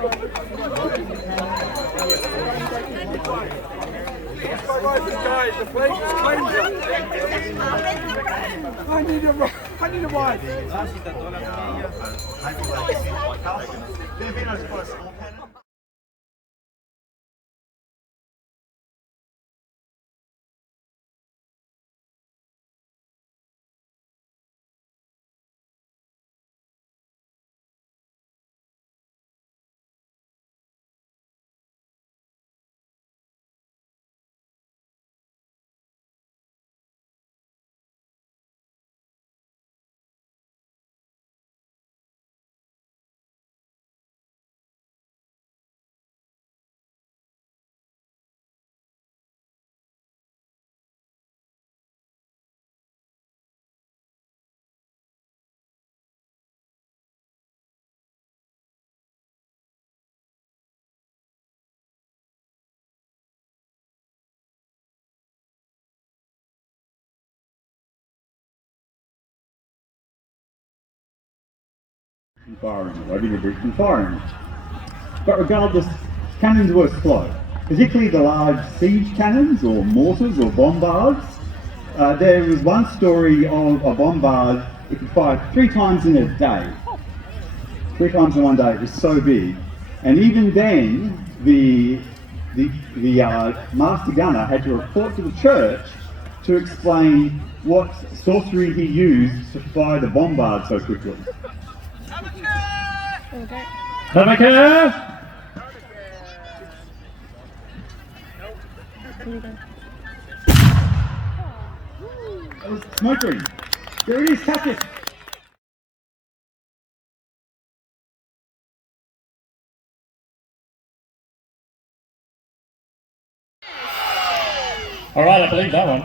The place is cleansing. I need a wife. Loading a breach and firing. But regardless, cannons were slow, particularly the large siege cannons or mortars or bombards. There was one story of a bombard it could fire 3 times in a day. 3 times in one day, it was so big. And even then, the master gunner had to report to the church to explain what sorcery he used to fire the bombard so quickly. Have a care! That was smoke ring. There it is, catch it! All right, I believe that one.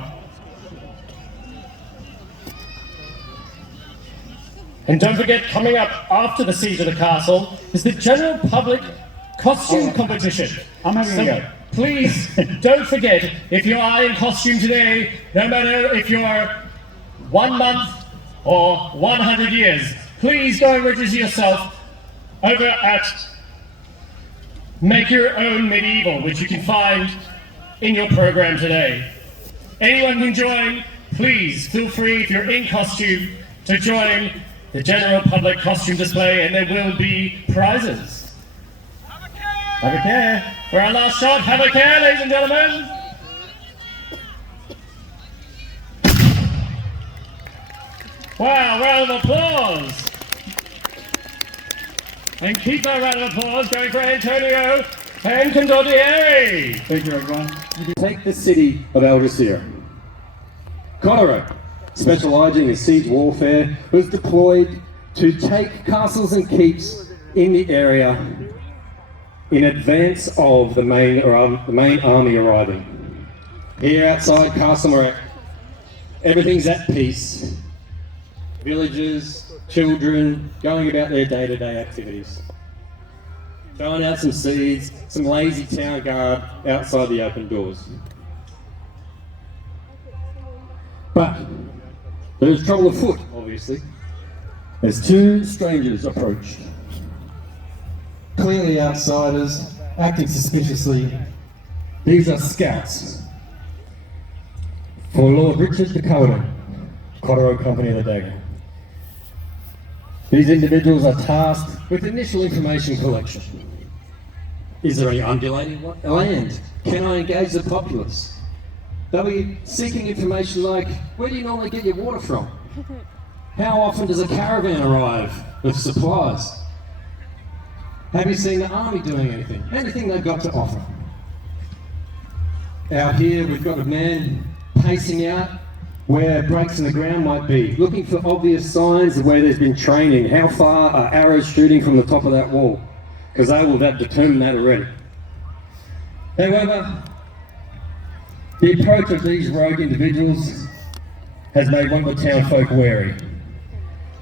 And don't forget, coming up after the siege of the castle is the general public costume competition. I'm having a go. Please don't forget, if you are in costume today, no matter if you're 1 month or 100 years, please go and register yourself over at Make Your Own Medieval, which you can find in your program today. Anyone can join. Please feel free, if you're in costume, to join the general public costume display, and there will be prizes. Have a care. For our last shot, have a care, ladies and gentlemen. Wow, round of applause. And keep that round of applause going for Antonio and Condottieri. Thank you, everyone. Take the city of Algeciras. Cotero, specialising in siege warfare, was deployed to take castles and keeps in the area in advance of the main army arriving. Here outside Castle Marek, everything's at peace. Villagers, children, going about their day-to-day activities. Throwing out some seeds, some lazy town guard outside the open doors. But there's trouble afoot, obviously, as 2 strangers approached. Clearly outsiders, acting suspiciously. These are scouts for Lord Richard the Cowardly, Cotero Company of the Dagger. These individuals are tasked with initial information collection. Is there any undulating land? Can I engage the populace? They'll be seeking information like, where do you normally get your water from? How often does a caravan arrive with supplies? Have you seen the army doing anything? Anything they've got to offer? Out here we've got a man pacing out where breaks in the ground might be, looking for obvious signs of where there's been training. How far are arrows shooting from the top of that wall? Because they will have determined that already. However, the approach of these rogue individuals has made one of the town folk wary,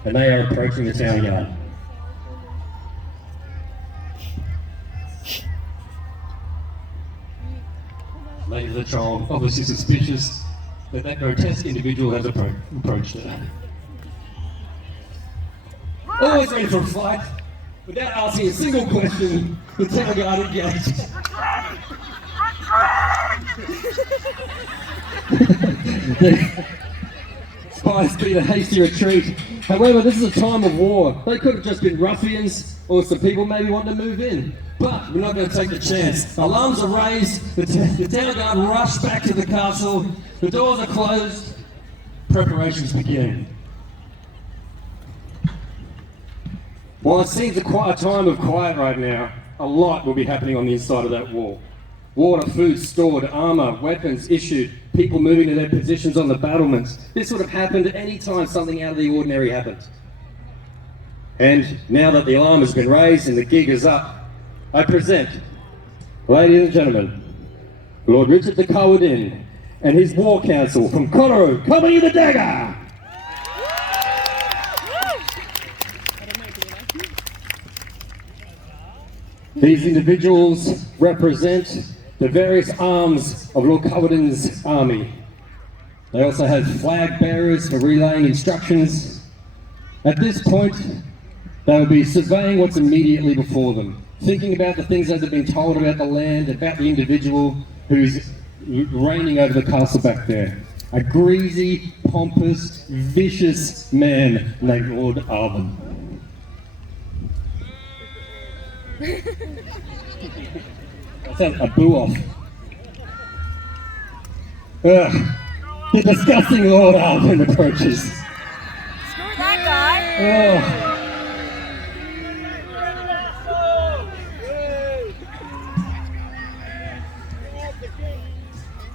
and they are approaching the town yard. Lady of the child, obviously suspicious that that grotesque individual has approached her. Always ready for a fight. Without asking a single question, the tour guide engaged. Spies beat a hasty retreat. However, this is a time of war. They could have just been ruffians or some people maybe wanting to move in. But we're not going to take the chance. Alarms are raised, the town guard rush back to the castle, the doors are closed, preparations begin. While it seems a time of quiet right now, a lot will be happening on the inside of that wall. Water, food stored, armour, weapons issued, people moving to their positions on the battlements. This would have happened any time something out of the ordinary happened. And now that the alarm has been raised and the gig is up, I present, ladies and gentlemen, Lord Richard de Cowadin and his war council from Conaro, Company of the Dagger! These individuals represent the various arms of Lord Cowadin's army. They also have flag bearers for relaying instructions. At this point, they will be surveying what's immediately before them, thinking about the things that they've been told about the land, about the individual who's reigning over the castle back there. A greasy, pompous, vicious man named Lord Arvin. That's a boo off. The disgusting Lord Arvin approaches. Screw that guy.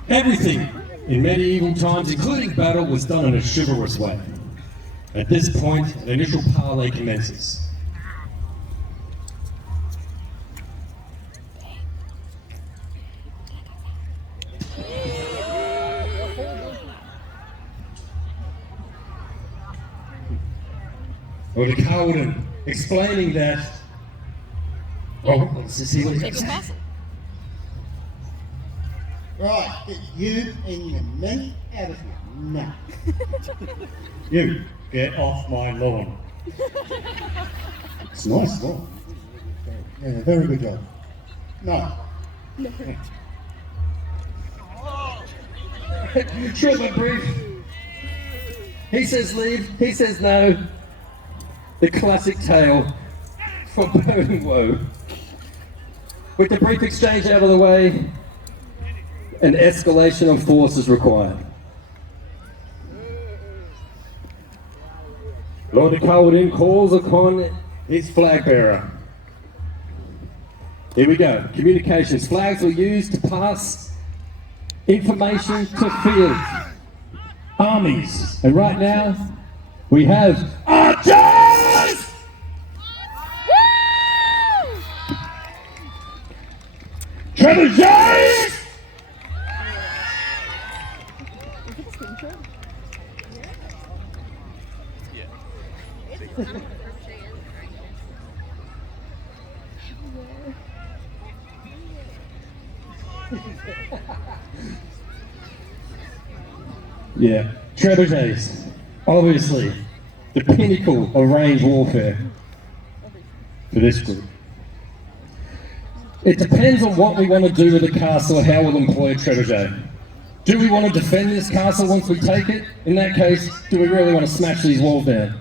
Everything in medieval times, including battle, was done in a chivalrous way. At this point, an initial parley commences. Lord Cowadin explaining that. Oh, let's see what he says. Right, get you and your men out of here now. You, get off my lawn. It's nice, though. Yeah, very good job. No. Short but brief. He says leave, he says no. The classic tale for burning woe. With the brief exchange out of the way, an escalation of force is required. Lord de Cowadin calls upon his flag bearer. Here we go. Communications. Flags were used to pass information to fields, armies, and right now we have archers! Trebuchets! Yeah, trebuchets, obviously the pinnacle of range warfare for this group. It depends on what we want to do with the castle and how we'll employ a trebuchet. Do we want to defend this castle once we take it? In that case, do we really want to smash these walls down?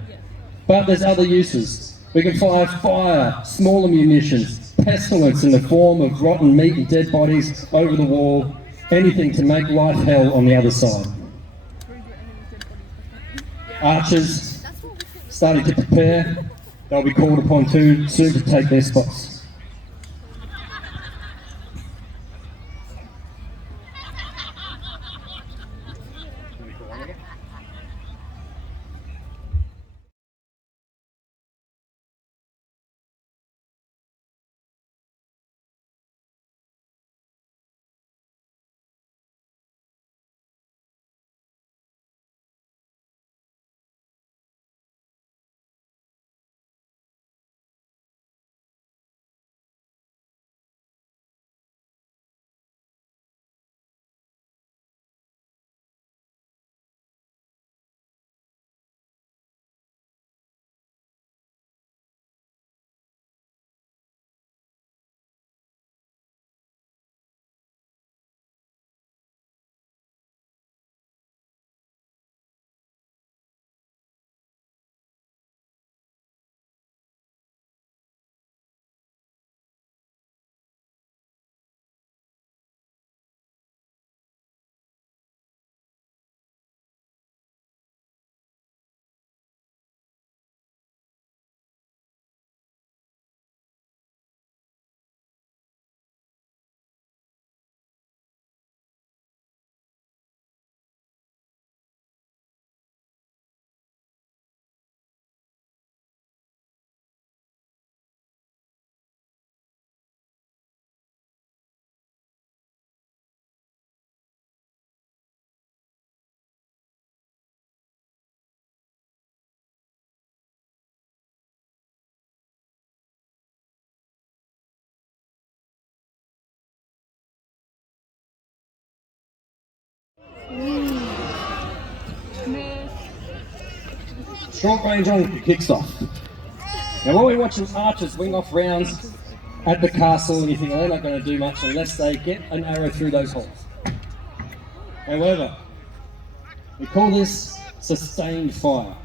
But there's other uses. We can fire fire, smaller munitions, pestilence in the form of rotten meat and dead bodies over the wall, anything to make life hell on the other side. Archers starting to prepare. They'll be called upon soon to take their spots. short range on kicks off. Now while we're watching archers wing off rounds at the castle, and you think, well, they're not going to do much unless they get an arrow through those holes. However, we call this sustained fire.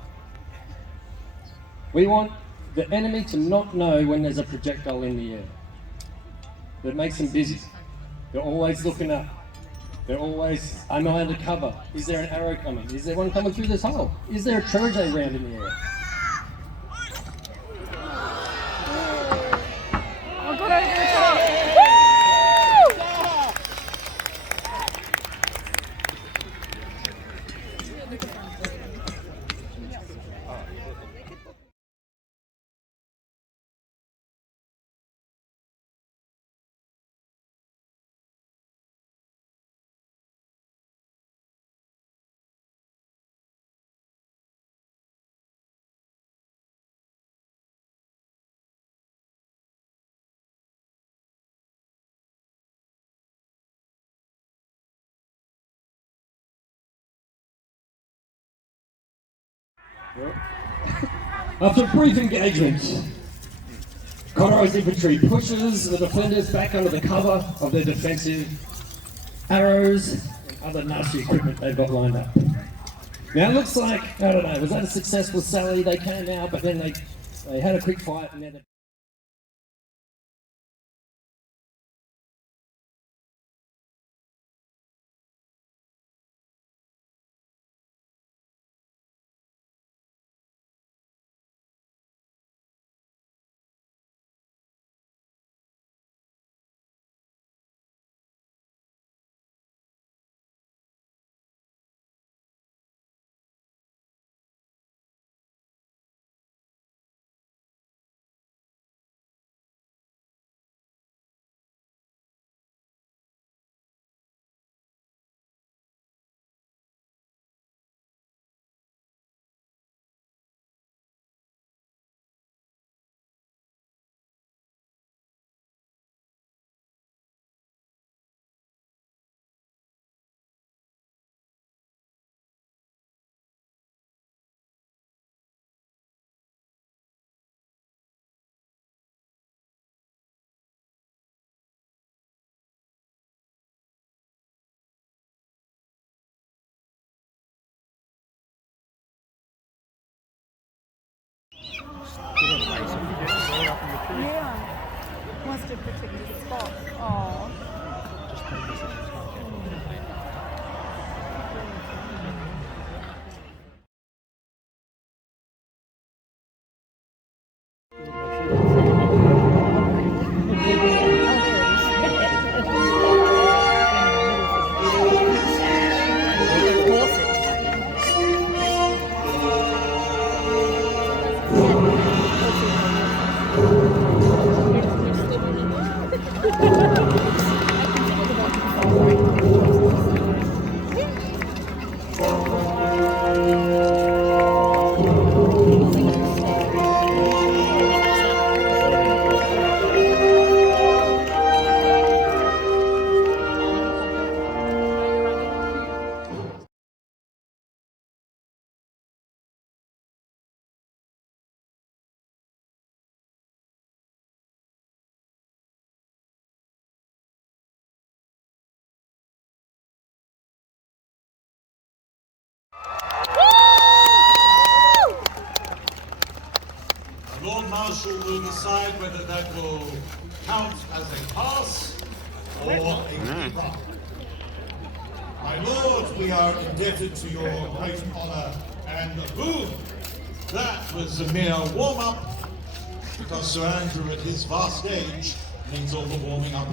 We want the enemy to not know when there's a projectile in the air. That makes them busy. They're always looking up. They're always, am I under cover? Is there an arrow coming? Is there one coming through this hole? Is there a Trojan round in the air? Oh, got over the top. After a brief engagement, Conroy's infantry pushes the defenders back under the cover of their defensive arrows and other nasty equipment they've got lined up. Now it looks like, I don't know, was that a successful sally? They came out, but then they had a quick fight and then Yeah. Must have protected the spot. Oh. Lord Marshal will decide whether that will count as a pass or a keep up. My lord, we are indebted to your great honour and boon. That was a mere warm-up, because Sir Andrew at his vast age needs all the warming up.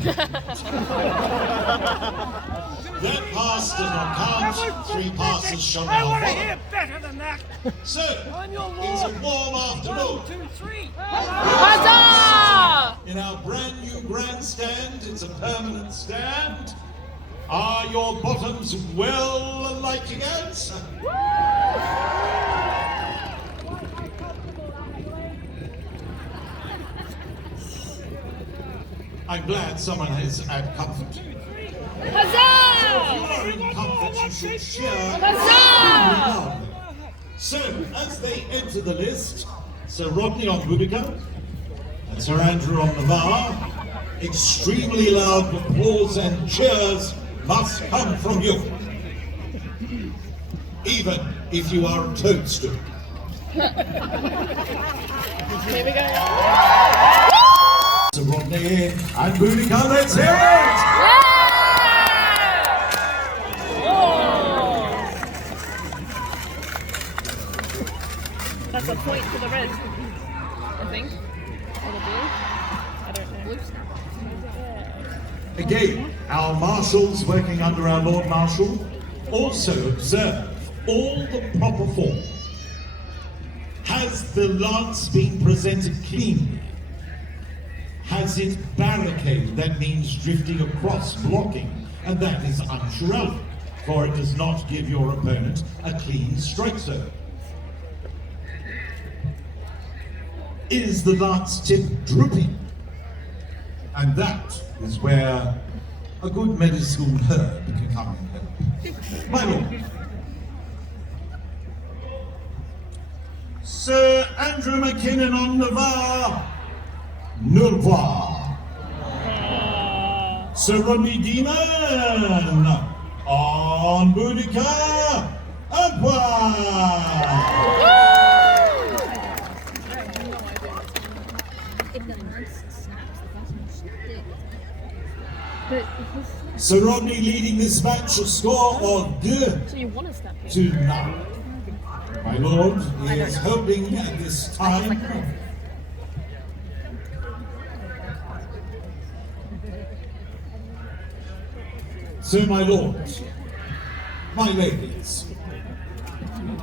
That pass does not count. 3 passes shall now follow. Better than that. So, it's a warm afternoon. 1, 2, 3. Huzzah! In our brand new grandstand, it's a permanent stand. Are your bottoms well alight again? I'm glad someone has had comfort. Huzzah! If you are in comfort, you should cheer. Huzzah! So, as they enter the list, Sir Rodney on Boudica and Sir Andrew on Navarre, extremely loud applause and cheers must come from you, even if you are a toadstool. Here we go. Sir Rodney and Boudica, let's hear it! That's a point for the red, I think. Or the blue. I don't know. Again, our marshals working under our Lord Marshal also observe all the proper form. Has the lance been presented cleanly? Has it barricaded? That means drifting across, blocking, and that is unheraldic, for it does not give your opponent a clean strike zone. Is the lance tip drooping? And that is where a good medical herb can come in help. My lord. Sir Andrew McKinnon on Navarre, Nulvar. Sir Rodney Demon on Boudica, Abbey. Sir Rodney leading this match, a score of 2-0. My lord is hoping at this time. So, my lord, my ladies,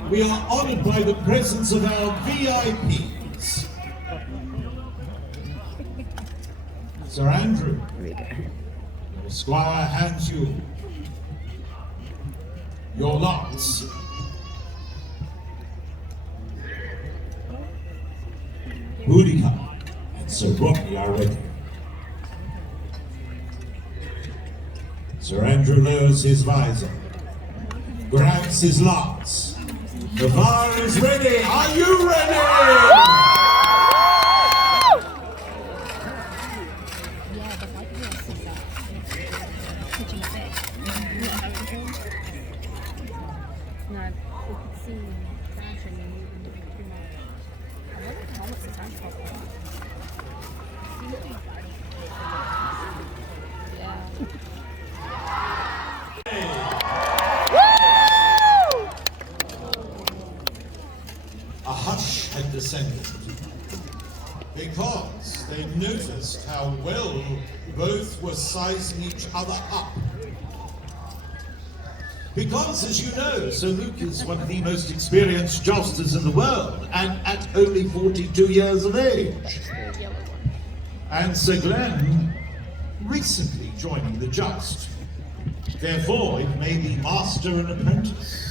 we are honored by the presence of our VIPs. Sir Andrew, your squire hands you your lance. Boudica and Sir Rodney are ready. Sir Andrew lowers his visor, grabs his lance. Navarre is ready. Are you ready? A hush had descended because they noticed how well both were sizing each other up. Because, as you know, Sir Luke is one of the most experienced jousters in the world, and at only 42 years of age. And Sir Glenn recently joining the joust. Therefore, it may be master and apprentice.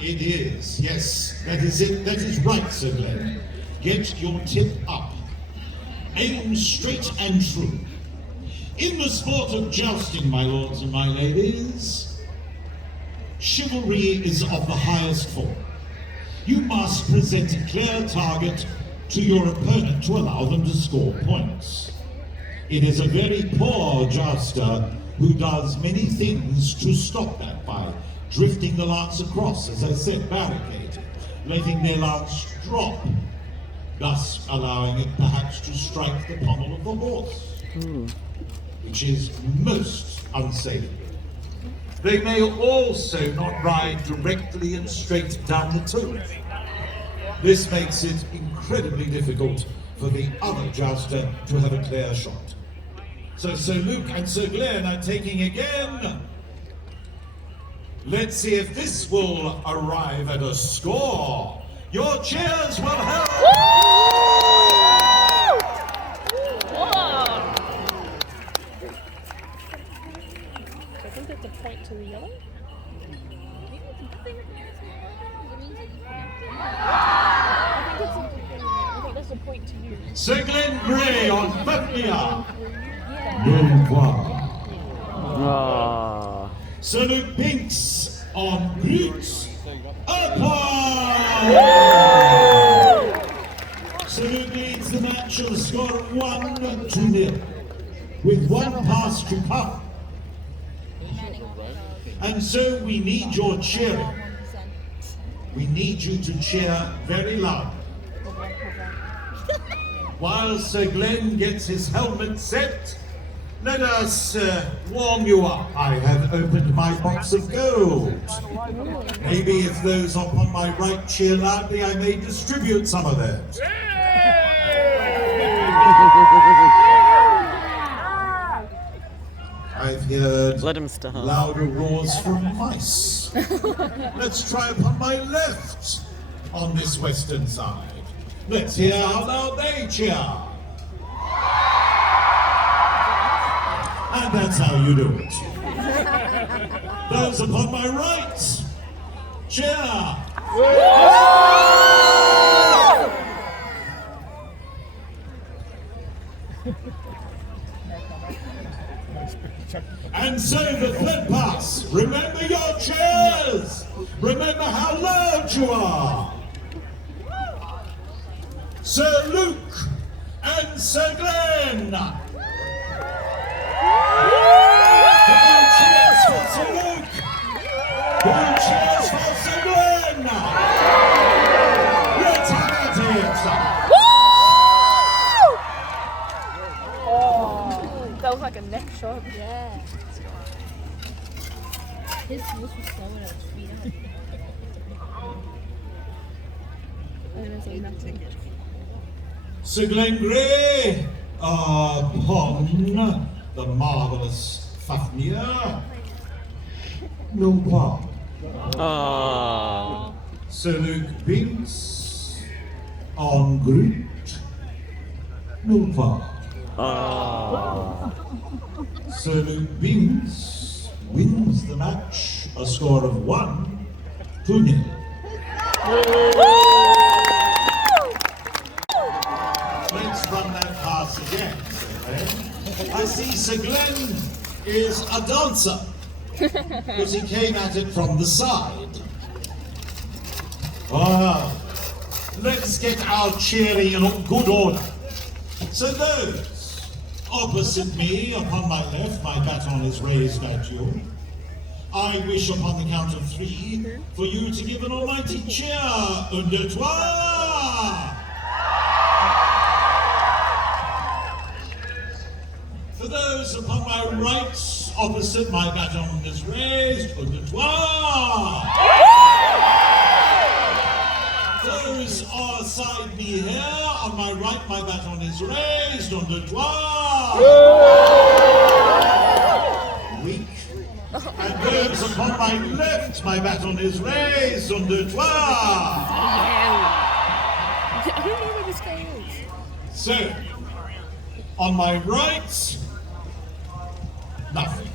It is, yes, that is it. That is right, Sir Glenn. Get your tip up. Aim straight and true. In the sport of jousting, my lords and my ladies, chivalry is of the highest form. You must present a clear target to your opponent to allow them to score points. It is a very poor jouster who does many things to stop that by drifting the lance across, as I said, barricading, letting their lance drop, thus allowing it perhaps to strike the pommel of the horse, which is most unsavory. They may also not ride directly and straight down the tooth. This makes it incredibly difficult for the other jouster to have a clear shot. So Sir Luke and Sir Glenn are taking again. Let's see if this will arrive at a score. Your cheers will help. I think it's a point to the yellow. I think that's a point to you. Sir Glenn Grey on Fafnia. Sir Luke Pinks on Brute Salute leads the match on a score of 1-2-0, with one pass to come. And so we need your cheering. We need you to cheer very loud. While Sir Glenn gets his helmet set, let us warm you up. I have opened my box of gold. Maybe if those up on my right cheer loudly, I may distribute some of that. I've heard louder roars from mice. Let's try upon my left on this western side. Let's hear how loud they cheer. And that's how you do it. Those upon my right, cheer. And so the flip pass. Remember your cheers. Remember how loud you are. Sir Luke and Sir Glenn. Who cheers for Sir Luke? Who cheers for Sir Glenn? Let's have at it. That was like a neck shot. Yeah. His voice was so much sweeter. Sir Glenn Grey upon the marvellous Fafnir. No problem. Sir Luke Binks on Groot. No problem. Sir Luke Binks wins the match, a score of 1-0. Let's run that pass again, Sir Glenn. I see Sir Glenn is a dancer, because he came at it from the side. Let's get our cheering in good order. So those opposite me, upon my left, my baton is raised at you. I wish upon the count of 3 for you to give an almighty cheer. 1, 2, 3. For those upon my right, opposite, my baton is raised. 1, 2, 3. Those aside me here, on my right, my baton is raised. 1, 2, 3. Weak. And those upon my left, my baton is raised. 1, 2, 3. I don't know where this guy is. So, on my right, nothing.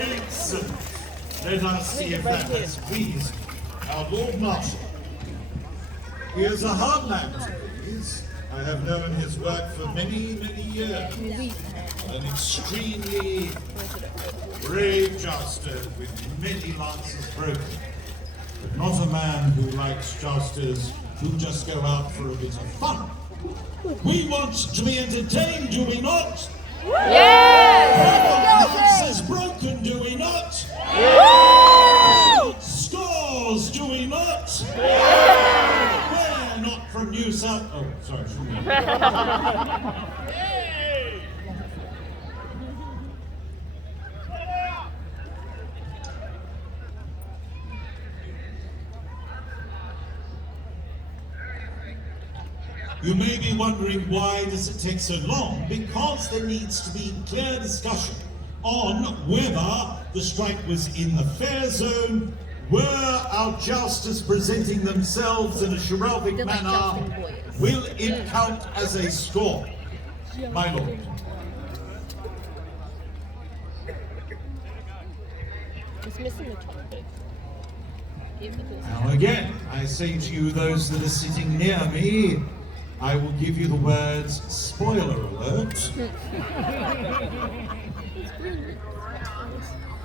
Excellent. Let us see if that has pleased our Lord Marshal. He is a hard man to please. I have known his work for many, many years. An extremely brave jouster with many lances broken. But not a man who likes jousters who just go out for a bit of fun. We want to be entertained, do we not? Yes! Lances broken, do we not? Yes! Scores, do we not? Yes! We're not from New South. Oh, sorry. You may be wondering, why does it take so long? Because there needs to be clear discussion on whether the strike was in the fair zone, were our jousters presenting themselves in a chivalric manner, will it count as a score? My lord. It's missing the top bit. Now again, I say to you, those that are sitting near me, I will give you the words spoiler alert.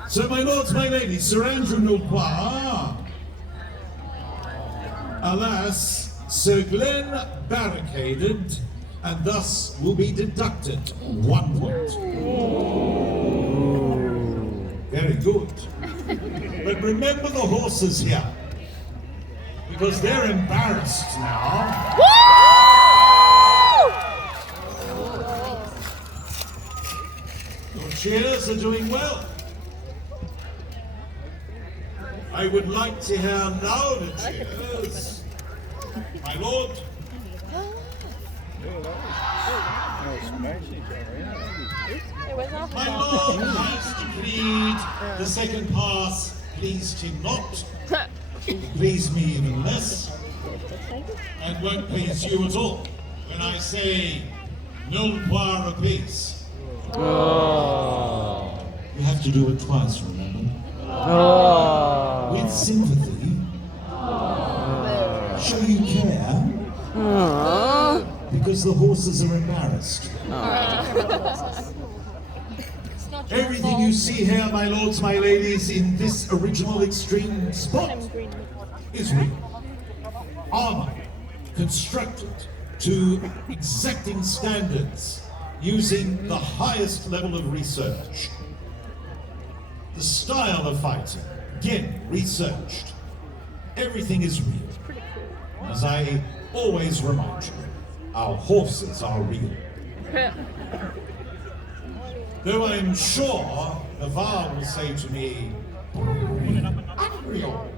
So, my lords, my ladies, Sir Andrew Milpois, alas, Sir Glenn barricaded, and thus will be deducted 1 point. Very good. But remember the horses here, because they're embarrassed now. Your cheers are doing well. I would like to hear louder cheers. My lord. My lord has decreed the second pass pleased him not. It pleased me even less. And won't please you at all when I say nil poir apiece. Oh. You have to do it twice, remember? Oh. With sympathy. Show you care. Oh. Because the horses are embarrassed. Everything you see here, my lords, my ladies, in this original extreme spot is real. Armor constructed to exacting standards using the highest level of research. The style of fighting, again, researched. Everything is real. As I always remind you, our horses are real. Though I'm sure Navarre will say to me, unreal.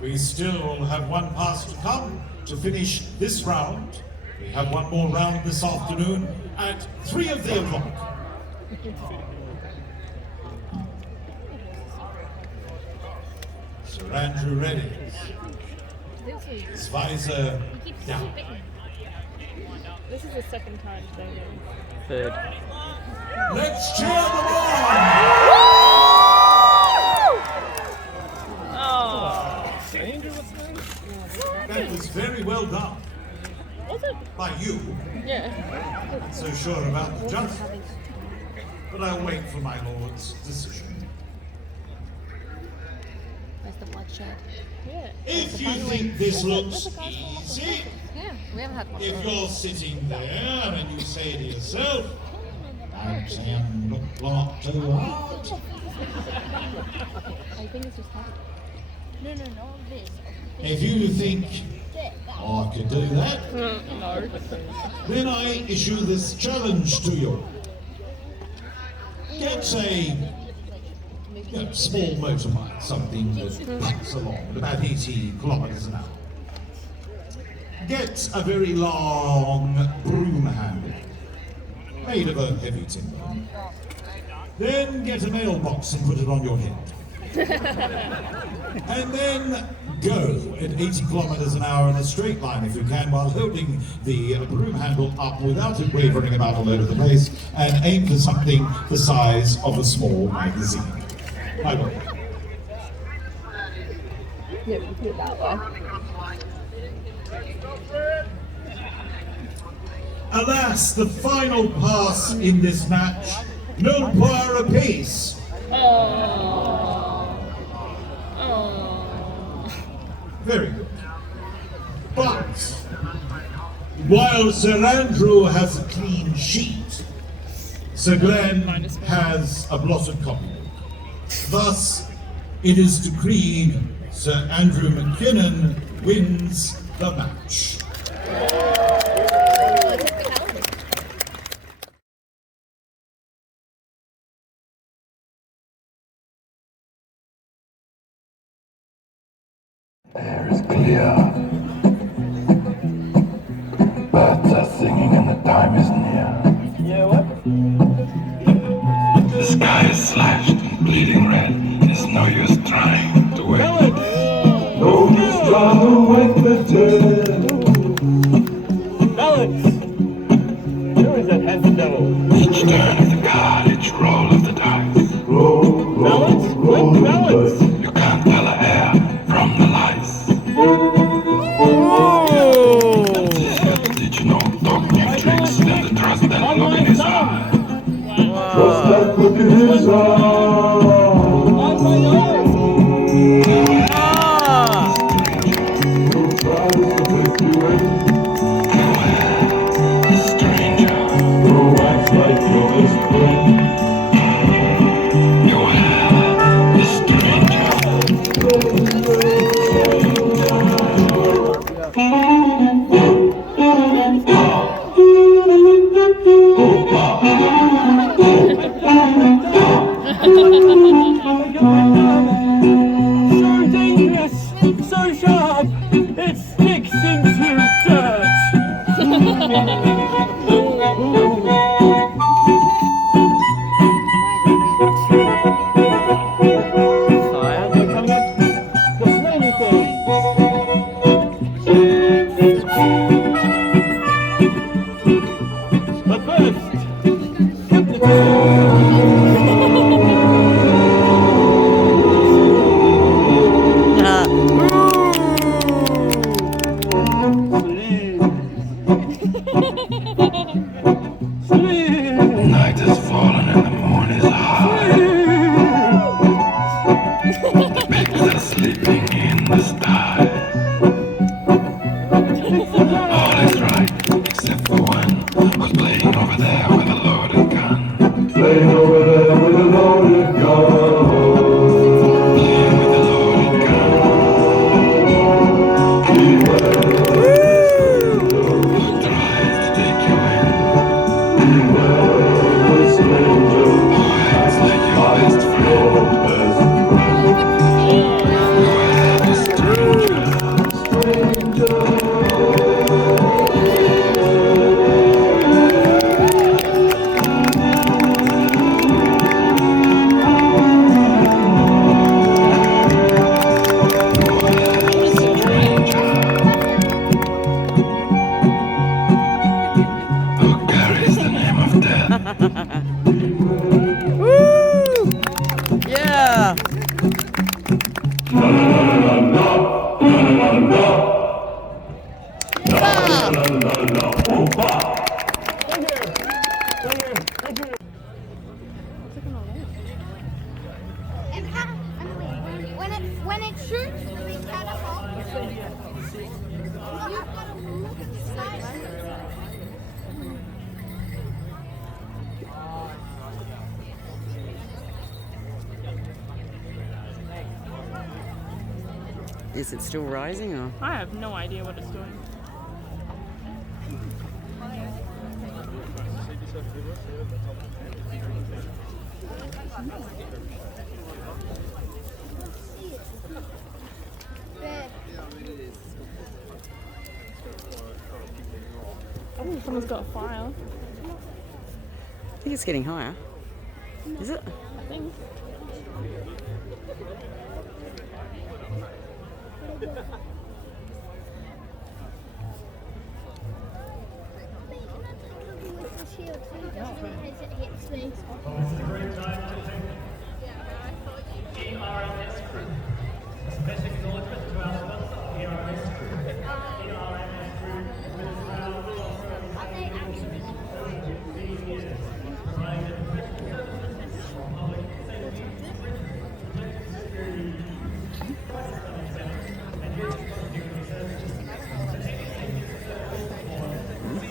We still have one pass to come to finish this round. We have one more round this afternoon at 3 o'clock. Sir Andrew ready. His visor down. This is the second time today. Third. Let's cheer them on! Oh. That was very well done. Was it? By you. Yeah. Not so sure about the judge. But I'll wait for my lord's decision. Where's the bloodshed? Yeah. If you think this looks easy, Yeah, we haven't had one. if you're sitting there and you say to yourself, don't look like too hard. I think it's just happening. No, this. If you think I could do that, No. then I issue this challenge to you. Get a small motorbike, something that pucks along at about 80 kilometers an hour. Get a very long broom handle, made of a heavy timber. Then get a mailbox and put it on your head. And then go at 80 kilometers an hour in a straight line if you can, while holding the broom handle up without it wavering about all over the place, and aim for something the size of a small magazine. I will. Yeah, we can do it that way. Alas, the final pass in this match, no poir apiece. Oh. Very good. But while Sir Andrew has a clean sheet, Sir Glenn has a blotted copy. Thus, it is decreed Sir Andrew McKinnon wins the match. Air is clear. Birds are singing and the time is near. Yeah, what? The sky is slashed and bleeding red. There's no use trying to wait. No use trying to wake the dead. Balance! Who is that handsome devil? Each turn of the card, each roll of the dice. Balance? Quick balance! You can't tell a hair from the lice. So dangerous, so sharp, it sticks into dirt. The flamey thing. But first, Night has fallen and the moon is high. The pigs are sleeping in the sty. All is right, except for one who's playing over there with a loaded gun. Playing over there with a loaded gun. Playing with a loaded gun. Who tries to take you in? Who acts like your best friend? Beware the stranger. Who carries the name of death? Yeah! And how, when it shoots, we catapult. You've got to look at the side. Is it still rising or? I have no idea what it's doing. I think someone's got a fire. I think it's getting higher. Is it? I think.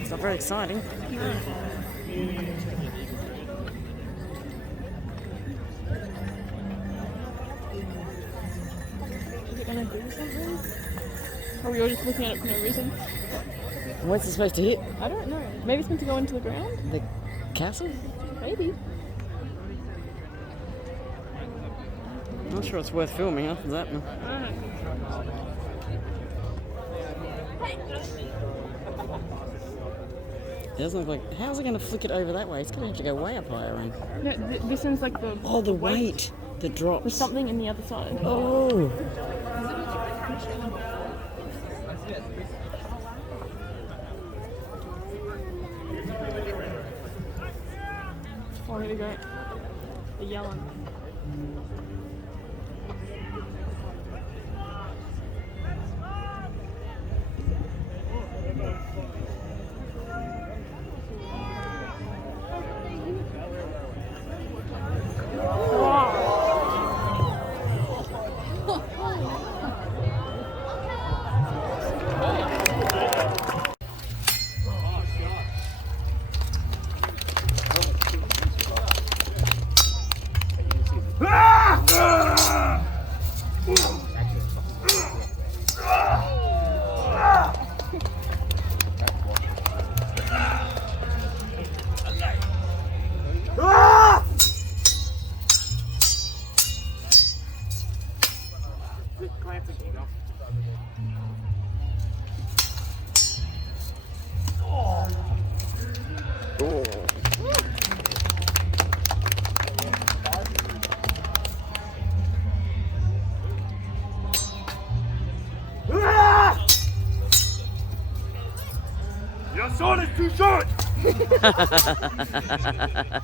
It's not very exciting. Is it gonna do something? Or we were just looking at it for no reason? What's it supposed to hit? I don't know. Maybe it's meant to go into the ground? The castle? Maybe. Not sure it's worth filming after that one. It doesn't look like. How's it going to flick it over that way? It's going to have to go way up higher. And No, this one's like the. oh, the weight that drops. There's something in the other side. Oh. Oh, here we go. The yelling. Ah! Oh. Your sword is too short! The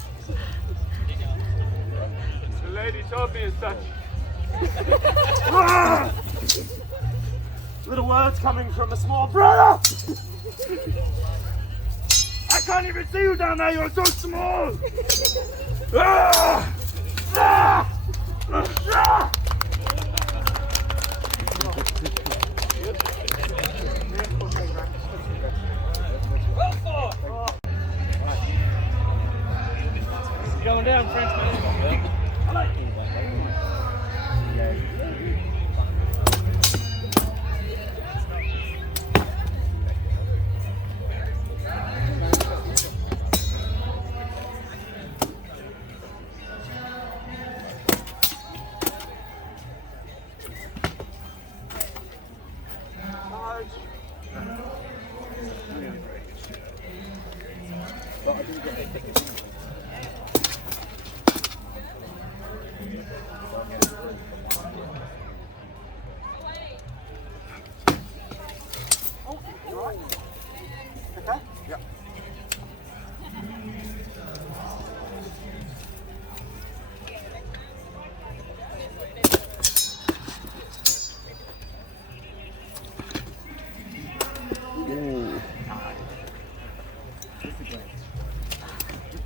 lady told me as such. Ah! Little words coming from a small brother! I can't even see you down there, you're so small! Ah! Ah! Ah! Going down, Frenchman.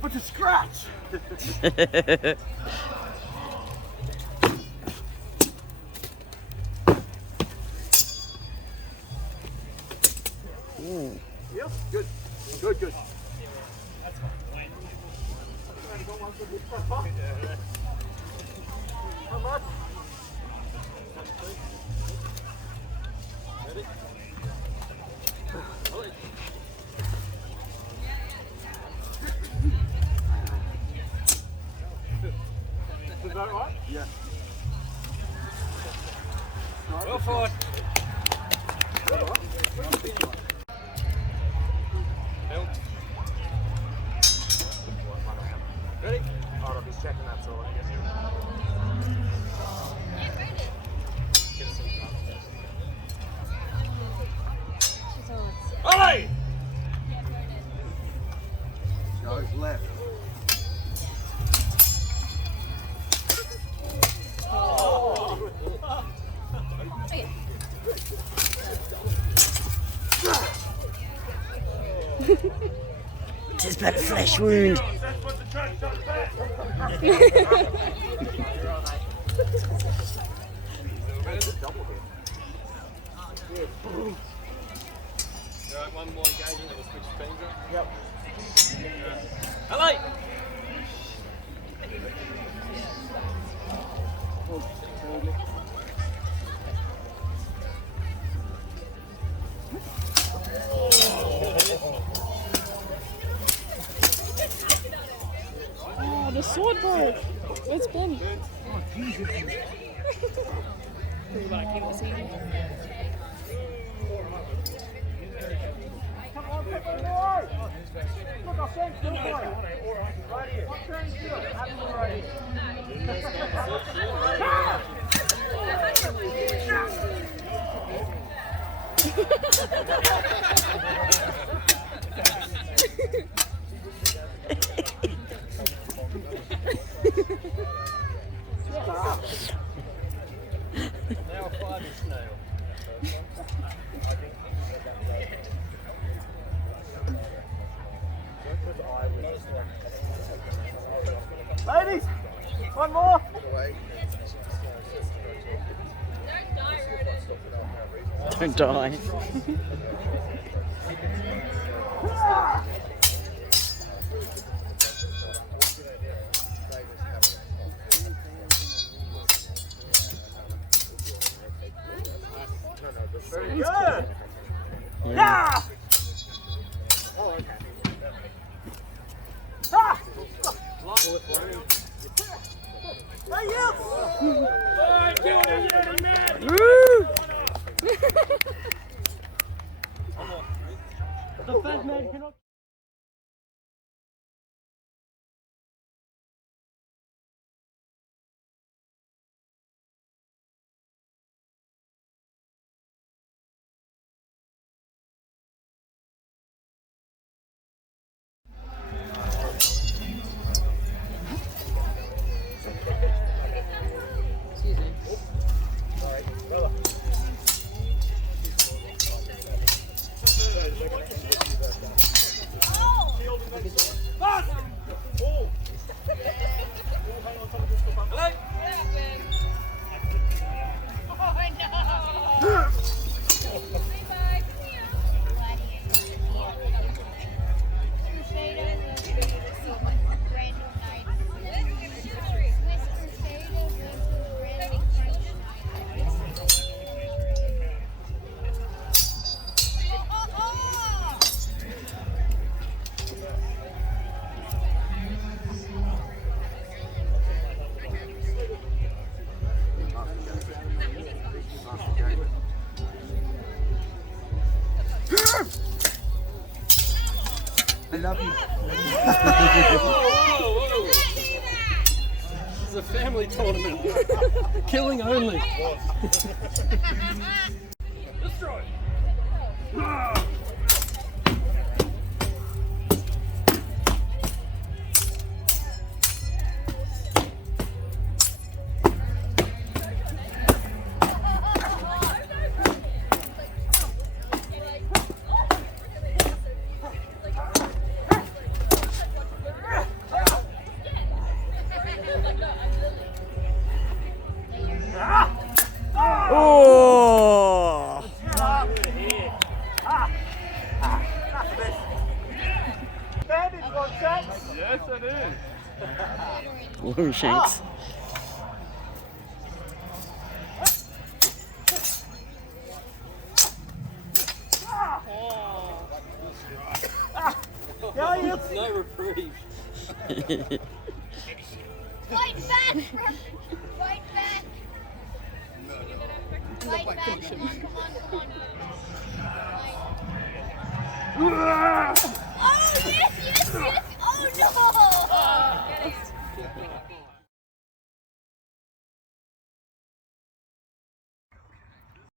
But a scratch! Yep, good. Good, good. How much? Ready? Is that right? Yeah. Well forward. Ready? Oh, I'll be checking that, so I guess. Ollie! Goes left. Tis but a flesh wound. One more engagement, then we'll switch teams. Yep. Hello! Oh, the sword broke. Where's Ben? Pretty much keep it easy. Come on, look, I'll send you right here. I'll turn you to it. Have them right Now 5 is snail. Ladies, one more. Don't die. Very good. Yeah. Oh, okay. Ah! Hey, yes! Alright, do it, man! Woo! The fat man cannot. I love you. This is a family tournament. Killing only. Destroy. Oh! Yes, it is. Long shanks. No reprieve. Fight back! Fight back! Fight back! Come on, come on, come on. Oh, yes, yes, yes! Oh, no!